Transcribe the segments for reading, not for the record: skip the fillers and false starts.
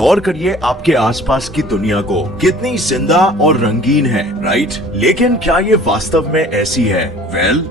गौर करिए आपके आसपास की दुनिया को, कितनी जिंदा और रंगीन है, राइट? लेकिन क्या ये वास्तव में ऐसी है?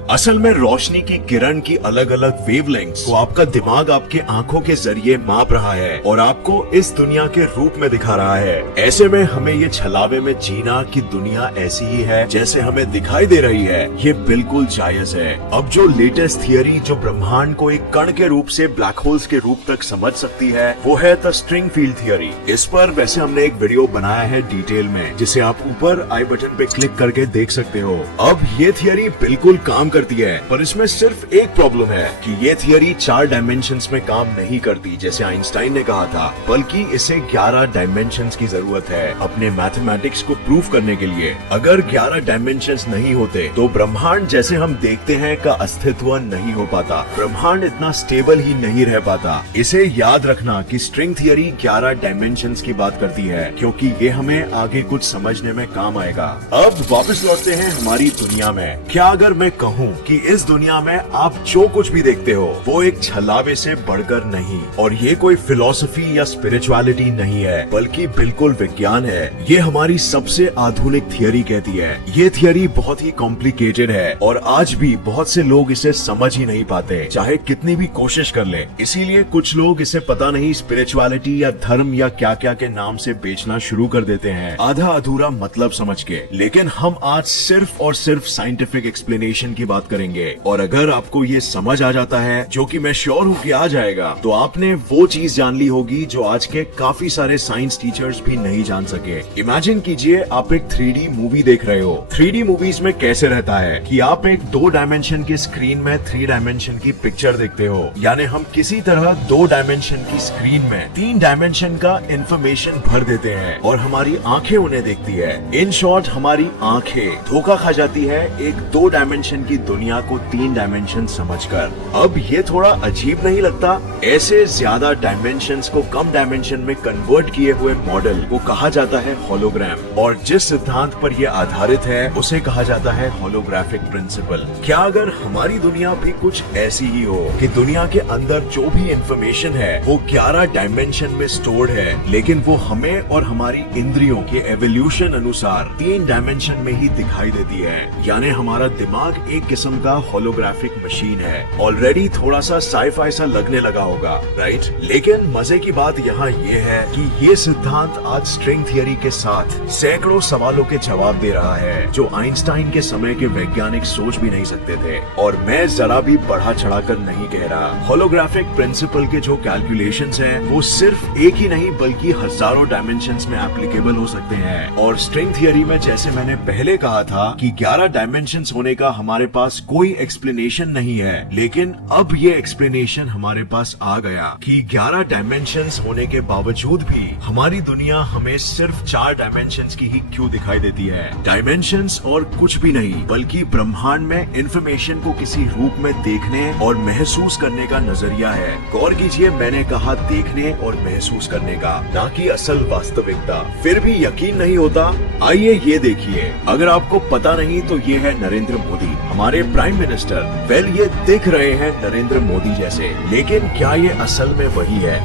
असल में रोशनी की किरण की अलग अलग वेवलेंथ्स को आपका दिमाग आपके आंखों के जरिए माप रहा है और आपको इस दुनिया के रूप में दिखा रहा है। ऐसे में हमें ये छलावे में जीना कि दुनिया ऐसी ही है जैसे हमें दिखाई दे रही है, ये बिल्कुल जायज है। अब जो लेटेस्ट थियरी जो ब्रह्मांड को एक कण के रूप से ब्लैक होल्स के रूप तक समझ सकती है, वो है द स्ट्रिंग फील्ड थियरी। इस पर वैसे हमने एक वीडियो बनाया है डिटेल में, जिसे आप ऊपर आई बटन पे क्लिक करके देख सकते हो। अब ये थियरी बिल्कुल काम करती है, पर इसमें सिर्फ एक प्रॉब्लम है कि ये थियरी 4 डायमेंशंस में काम नहीं करती जैसे आइंस्टाइन ने कहा था, बल्कि इसे 11 डायमेंशंस की जरूरत है अपने मैथमेटिक्स को प्रूव करने के लिए। अगर 11 डायमेंशंस नहीं होते तो ब्रह्मांड जैसे हम देखते हैं का अस्तित्व नहीं हो पाता, ब्रह्मांड इतना स्टेबल ही नहीं रह पाता। इसे याद रखना कि स्ट्रिंग थियरी 11 डायमेंशंस की बात करती है, क्योंकि ये हमें आगे कुछ समझने में काम आएगा। अब वापस लौटते हैं हमारी दुनिया में। क्या अगर मैं कहूँ कि इस दुनिया में आप जो कुछ भी देखते हो वो एक छलावे से बढ़कर नहीं, और ये कोई फिलॉसफी या स्पिरिचुअलिटी नहीं है, बल्कि बिल्कुल विज्ञान है। ये हमारी सबसे आधुनिक थियरी कहती है। ये थियरी बहुत ही कॉम्प्लिकेटेड है और आज भी बहुत से लोग इसे समझ ही नहीं पाते, चाहे कितनी भी कोशिश कर ले। इसीलिए कुछ लोग इसे पता नहीं स्पिरिचुअलिटी या धर्म या क्या क्या के नाम से बेचना शुरू कर देते हैं, आधा अधूरा मतलब समझ के। लेकिन हम आज सिर्फ और सिर्फ साइंटिफिक एक्सप्लेनेशन की बात करेंगे, और अगर आपको ये समझ आ जाता है, जो कि मैं श्योर हूँ कि आ जाएगा, तो आपने वो चीज जान ली होगी जो आज के काफी सारे साइंस टीचर्स भी नहीं जान सके। इमेजिन कीजिए आप एक 3D मूवी देख रहे हो। 3D मूवीज में कैसे रहता है कि आप एक 2 डायमेंशन की स्क्रीन में 3 डायमेंशन की पिक्चर देखते हो, यानी हम किसी तरह 2 डायमेंशन की स्क्रीन में 3 डायमेंशन का इंफॉर्मेशन भर देते हैं और हमारी आंखें उन्हें देखती है। इन शॉर्ट हमारी आंखें धोखा खा जाती है एक 2 डायमेंशन की दुनिया को 3 डायमेंशन समझकर। अब ये थोड़ा अजीब नहीं लगता? ऐसे ज्यादा डायमेंशंस को कम डायमेंशन में कन्वर्ट किए हुए मॉडल को कहा जाता है होलोग्राम, और जिस सिद्धांत पर यह आधारित है उसे कहा जाता है होलोग्राफिक प्रिंसिपल। क्या अगर हमारी दुनिया भी कुछ ऐसी ही हो कि दुनिया के अंदर जो भी इंफॉर्मेशन है वो 11 डायमेंशन में स्टोर्ड है, लेकिन वो हमें और हमारी इंद्रियों के एवोल्यूशन अनुसार 3 डायमेंशन में ही दिखाई देती है, यानी हमारा दिमाग एक किस्म का होलोग्राफिक मशीन है। ऑलरेडी थोड़ा सा साई-फाई सा लगने लगा होगा, राइट? लेकिन मजे की बात यहाँ ये है कि ये सिद्धांत आज स्ट्रिंग थियरी के साथ सैकड़ों सवालों के जवाब दे रहा है, जो आइंस्टाइन के समय के वैज्ञानिक सोच भी नहीं सकते थे। और मैं जरा भी बढ़ा चढ़ाकर नहीं कह रहा, होलोग्राफिक प्रिंसिपल के जो कैलकुलेशंस हैं वो सिर्फ एक ही नहीं बल्कि हजारों डायमेंशंस में एप्लीकेबल हो सकते हैं। और स्ट्रिंग थियरी में जैसे मैंने पहले कहा था कि 11 डायमेंशंस होने का हमारे पास कोई एक्सप्लेनेशन नहीं है, लेकिन अब ये एक्सप्लेनेशन हमारे पास आ गया कि 11 डायमेंशंस होने के बावजूद भी हमारी दुनिया हमें सिर्फ 4 डायमेंशंस की ही क्यों दिखाई देती है। डायमेंशंस और कुछ भी नहीं बल्कि ब्रह्मांड में इंफॉर्मेशन को किसी रूप में देखने और महसूस करने का नजरिया है। गौर कीजिए, मैंने कहा देखने और महसूस करने का, ना कि असल वास्तविकता। फिर भी यकीन नहीं होता? आइए ये देखिए। अगर आपको पता नहीं तो ये है नरेंद्र मोदी, हमारे प्राइम मिनिस्टर। ये दिख रहे हैं नरेंद्र मोदी जैसे, लेकिन क्या ये असल में वही है?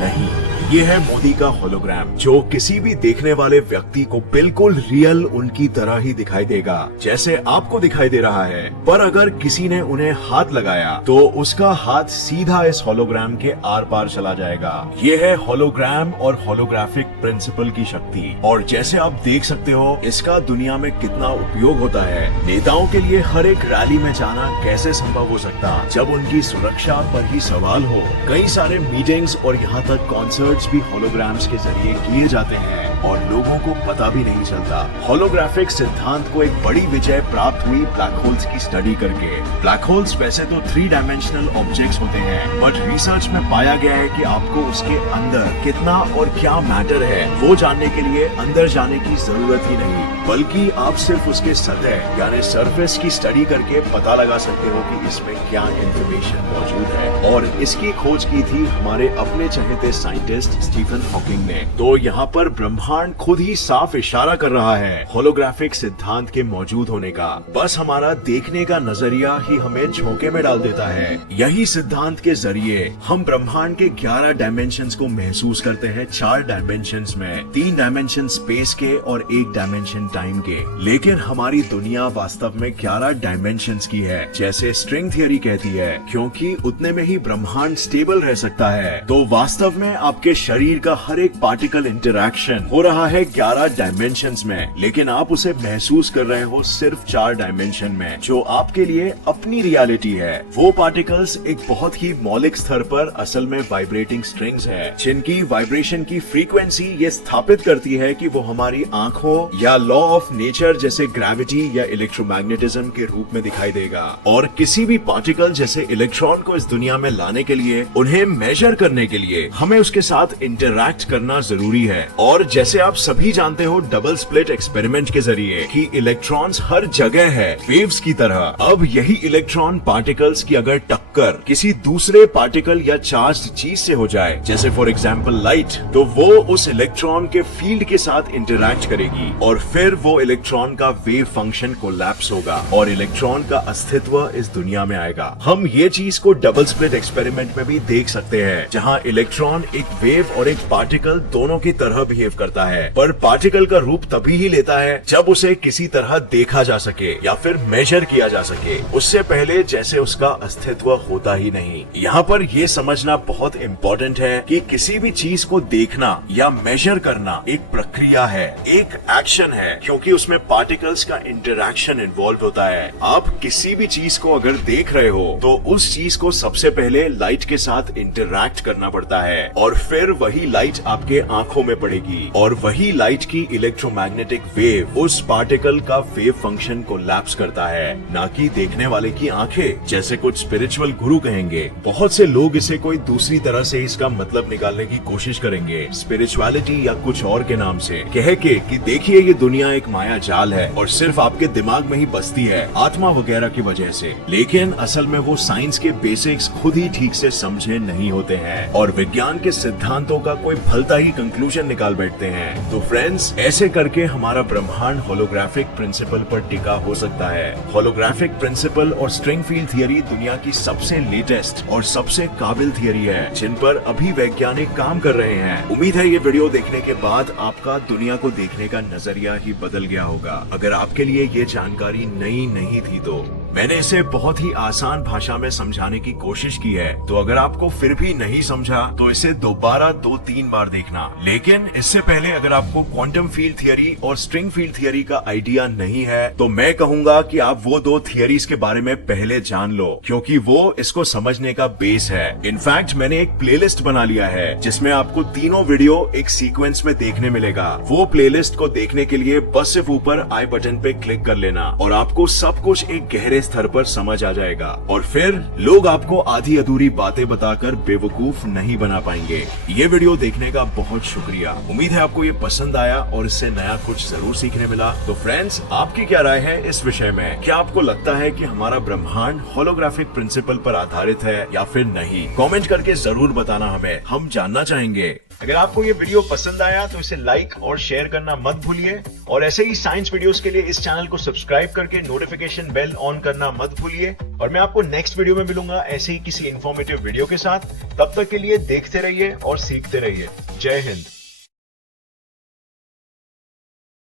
नहीं। ये है मोदी का होलोग्राम, जो किसी भी देखने वाले व्यक्ति को बिल्कुल रियल उनकी तरह ही दिखाई देगा जैसे आपको दिखाई दे रहा है। पर अगर किसी ने उन्हें हाथ लगाया तो उसका हाथ सीधा इस होलोग्राम के आर पार चला जाएगा। ये है होलोग्राम और होलोग्राफिक प्रिंसिपल की शक्ति। और जैसे आप देख सकते हो इसका दुनिया में कितना उपयोग होता है। नेताओं के लिए हर एक रैली में जाना कैसे संभव हो सकता जब उनकी सुरक्षा पर ही सवाल हो। कई सारे मीटिंग्स और यहाँ तक कॉन्सर्ट भी होलोग्राम्स के जरिए किए जाते हैं और लोगों को पता भी नहीं चलता। होलोग्राफिक सिद्धांत को एक बड़ी विजय प्राप्त हुई ब्लैक होल्स की स्टडी करके। ब्लैक होल्स वैसे तो 3 डायमेंशनल ऑब्जेक्ट्स होते हैं, बट रिसर्च में पाया गया है कि आपको उसके अंदर कितना और क्या मैटर है वो जानने के लिए अंदर जाने की जरूरत ही नहीं, बल्कि आप सिर्फ उसके सतह यानी सरफेस की स्टडी करके पता लगा सकते हो कि इसमें क्या इंफॉर्मेशन मौजूद है। और इसकी खोज की थी हमारे अपने चहेते साइंटिस्ट साइंटिस्ट स्टीफन हॉकिंग ने। तो यहाँ पर ब्रह्मांड खुद ही साफ इशारा कर रहा है होलोग्राफिक सिद्धांत के मौजूद होने का। बस हमारा देखने का नजरिया ही हमें झोंके में डाल देता है। यही सिद्धांत के जरिए हम ब्रह्मांड के 11 डायमेंशंस को महसूस करते हैं 4 डायमेंशंस में, 3 डायमेंशन स्पेस के और 1 डायमेंशन टाइम के। लेकिन हमारी दुनिया वास्तव में 11 डायमेंशंस की है, जैसे स्ट्रिंग थियरी कहती है, क्योंकि उतने में ही ब्रह्मांड स्टेबल रह सकता है। तो वास्तव में आपके शरीर का हर एक पार्टिकल इंटरैक्शन हो रहा है 11 डायमेंशंस में, लेकिन आप उसे महसूस कर रहे हो सिर्फ 4 डायमेंशन में, जो आपके लिए अपनी रियलिटी है। वो पार्टिकल्स एक बहुत ही मौलिक स्तर पर असल में वाइब्रेटिंग स्ट्रिंग्स है, जिनकी वाइब्रेशन की फ्रीक्वेंसी ये स्थापित करती है कि वो हमारी आंखों या लॉ ऑफ नेचर जैसे ग्रेविटी या इलेक्ट्रोमैग्नेटिज्म के रूप में दिखाई देगा। और किसी भी पार्टिकल जैसे इलेक्ट्रॉन को इस दुनिया में लाने के लिए, उन्हें मेजर करने के लिए हमें उसके साथ इंटरैक्ट करना जरूरी है। और जैसे आप सभी जानते हो डबल स्प्लिट एक्सपेरिमेंट के जरिए कि इलेक्ट्रॉन्स हर जगह है वेव्स की तरह। अब यही इलेक्ट्रॉन पार्टिकल्स की अगर टक्कर किसी दूसरे पार्टिकल या चार्ज्ड चीज से हो जाए, जैसे फॉर एग्जांपल लाइट, तो वो उस इलेक्ट्रॉन के फील्ड के साथ इंटरैक्ट करेगी और फिर वो इलेक्ट्रॉन का वेव फंक्शन कोलैप्स होगा और इलेक्ट्रॉन का अस्तित्व इस दुनिया में आएगा। हम ये चीज को डबल स्प्लिट एक्सपेरिमेंट में भी देख सकते हैं, जहां इलेक्ट्रॉन एक वेव और एक पार्टिकल दोनों की तरह बिहेव करता है, पर पार्टिकल का रूप तभी ही लेता है जब उसे किसी तरह देखा जा सके या फिर मेजर किया जा सके। उससे पहले जैसे उसका अस्तित्व होता ही नहीं। यहाँ पर यह समझना बहुत इम्पोर्टेंट है कि किसी भी चीज को देखना या मेजर करना एक प्रक्रिया है, एक एक्शन है, क्योंकि उसमें पार्टिकल्स का इंटरैक्शन इन्वॉल्व होता है। आप किसी भी चीज को अगर देख रहे हो तो उस चीज को सबसे पहले लाइट के साथ इंटरैक्ट करना पड़ता है और फिर वही लाइट आपके आंखों में पड़ेगी और वही लाइट की इलेक्ट्रोमैग्नेटिक वेव उस पार्टिकल का वेव फंक्शन को लैप्स करता है, ना कि देखने वाले की आंखें, जैसे कुछ स्पिरिचुअल गुरु कहेंगे। बहुत से लोग इसे कोई दूसरी तरह से इसका मतलब निकालने की कोशिश करेंगे, स्पिरिचुअलिटी या कुछ और के नाम से, कह के कि देखिए ये दुनिया एक माया जाल है और सिर्फ आपके दिमाग में ही बसती है, आत्मा वगैरह की वजह से। लेकिन असल में वो साइंस के बेसिक्स खुद ही ठीक से समझे नहीं होते हैं और विज्ञान के सिद्धांतों का कोई भलता ही कंक्लूजन निकाल बैठते हैं। तो फ्रेंड्स, ऐसे करके हमारा ब्रह्मांड होलोग्राफिक प्रिंसिपल पर टिका हो सकता है। होलोग्राफिक प्रिंसिपल और स्ट्रिंग फील्ड थियरी दुनिया की सबसे लेटेस्ट और सबसे काबिल थियरी है, जिन पर अभी वैज्ञानिक काम कर रहे हैं। उम्मीद है ये वीडियो देखने के बाद आपका दुनिया को देखने का नजरिया ही बदल गया होगा। अगर आपके लिए ये जानकारी नई नहीं थी तो मैंने इसे बहुत ही आसान भाषा में समझाने की कोशिश की है, तो अगर आपको फिर भी नहीं समझा तो इसे दोबारा 2-3 बार देखना। लेकिन इससे पहले अगर आपको क्वांटम फील्ड थियरी और स्ट्रिंग फील्ड थियरी का आइडिया नहीं है तो मैं कहूंगा कि आप वो 2 थियरीज के बारे में पहले जान लो, क्योंकि वो इसको समझने का बेस है। इनफैक्ट मैंने एक प्लेलिस्ट बना लिया है जिसमें आपको तीनों वीडियो एक सीक्वेंस में देखने मिलेगा। वो प्लेलिस्ट को देखने के लिए बस सिर्फ ऊपर आई बटन पे क्लिक कर लेना और आपको सब कुछ एक गहरे स्तर पर समझ आ जाएगा और फिर लोग आपको आधी अधूरी बातें बताकर बेवकूफ नहीं बना पाएंगे। ये वीडियो देखने का बहुत शुक्रिया। उम्मीद है आपको ये पसंद आया और इससे नया कुछ जरूर सीखने मिला। तो फ्रेंड्स, आपकी क्या राय है इस विषय में? क्या आपको लगता है कि हमारा ब्रह्मांड होलोग्राफिक प्रिंसिपल पर आधारित है या फिर नहीं? कमेंट करके जरूर बताना, हमें हम जानना चाहेंगे। अगर आपको ये वीडियो पसंद आया तो इसे लाइक और शेयर करना मत भूलिए और ऐसे ही साइंस वीडियोस के लिए इस चैनल को सब्सक्राइब करके नोटिफिकेशन बेल ऑन करना मत भूलिए। और मैं आपको नेक्स्ट वीडियो में मिलूंगा ऐसे ही किसी इंफॉर्मेटिव वीडियो के साथ। तब तक के लिए देखते रहिए और सीखते रहिए। जय हिंद।